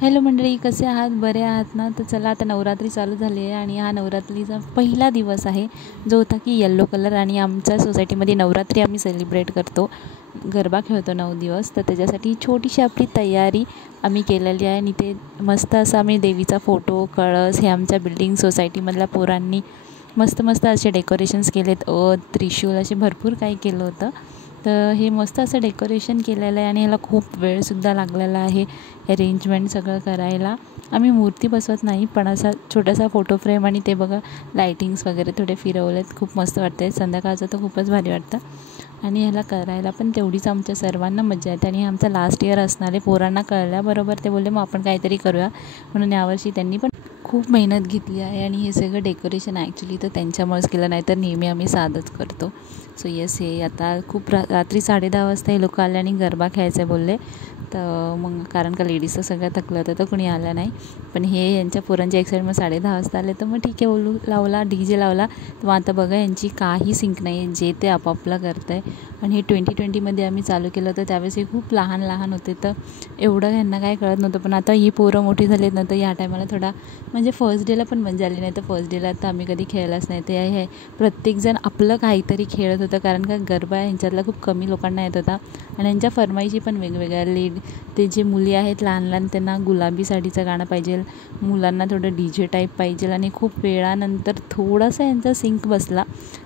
Hello मंडळी, कसे आहात? बरे आहात ना? तर चला, आता नवरात्री चालू झाली आहे आणि हा नवरात्रीचा पहिला दिवस आहे, जो होता की येल्लो कलर. आणि आमच्या सोसायटीमध्ये नवरात्री आम्ही सेलिब्रेट करतो, गरबा खेळतो 9 दिवस. तर त्याच्यासाठी छोटीशी आपली तयारी आम्ही केलेली आहे. आणि ते मस्त असं आम्ही देवीचा फोटो, कळस हे आमच्या बिल्डिंग सोसायटीमधल्या पोरांनी मस्त मस्त असे डेकोरेशन्स केलेत. त्रिशूल असे भरपूर काही केलं होतं. तर हे मस्त असं डेकोरेशन केलेलं आहे आणि ह्याला खूप वेळसुद्धा लागलेला आहे अरेंजमेंट सगळं करायला. आम्ही मूर्ती बसवत नाही, पण असा छोटासा फोटो फ्रेम आणि ते बघा लायटिंग्स वगैरे थोडे फिरवलेत. खूप मस्त वाटतं आहे. संध्याकाळचं तर खूपच भारी वाटतं आणि ह्याला करायला पण तेवढीच आमच्या सर्वांना मजा येते. आणि आमचा लास्ट इयर असणार आहे. पोरांना कळल्याबरोबर ते बोलले मग आपण काहीतरी करूया, म्हणून यावर्षी त्यांनी पण खूप मेहनत घेतली आहे. आणि हे सगळं डेकोरेशन ॲक्च्युली तर त्यांच्यामुळेच केलं, नाही तर नेहमी आम्ही साधंच करतो. सो येस, हे आता खूप रात्री 10:30 वाजता हे लोक आले आणि गरबा खेळायचं बोलले. तर मग कारण का लेडीजचं सगळं थकलं होतं तर कुणी आलं नाही. पण हे यांच्या पोरांच्या एक्साईट मग 10:30 वाजता आले. तर मग ठीक आहे बोलू, लावला DJ लावला. तर मग आता बघा यांची काही सिंक नाही आहे, जे ते आपापलं करत आहे. आणि हे 2020मध्ये आम्ही चालू केलं होतं, त्यावेळेस हे खूप लहान लहान होते, तर एवढं ह्यांना काय कळत नव्हतं. पण आता ही पोरं मोठी झाली आहेत ना, तर ह्या टायमाला थोडा म्हणजे फर्स्ट डेला पण मजा आली. नाही तर फर्स्ट डेला तर आम्ही कधी खेळलाच नाही. ते हे प्रत्येकजण आपलं काहीतरी खेळत होतं, कारण का गरबा ह्यांच्यातला खूप कमी लोकांना येत होता. आणि यांच्या फरमाईशी पण वेगवेगळ्या ते जे मुली आहेत लहान लहान, त्यांना गुलाबी साडीचं गाणं पाहिजे, मुलांना थोडं DJ टाईप पाहिजे. आणि खूप वेळानंतर थोडासा यांचा सिंक बसला,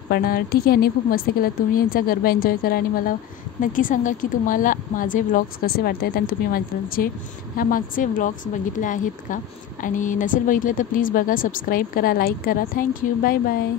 पण ठीक आहे, यांनी खूप मस्त केलं. तुम्ही यांचा गरबा एन्जॉय करा आणि मला नक्की सांगा की तुम्हाला माझे व्लॉग्स कसे वाटत आहेत आणि तुम्ही माझे ह्या मागचे व्लॉग्स बघितले आहेत का. आणि नसेल बघितले तर प्लीज बघा, सबस्क्राईब करा, लाईक करा. Thank you, bye bye.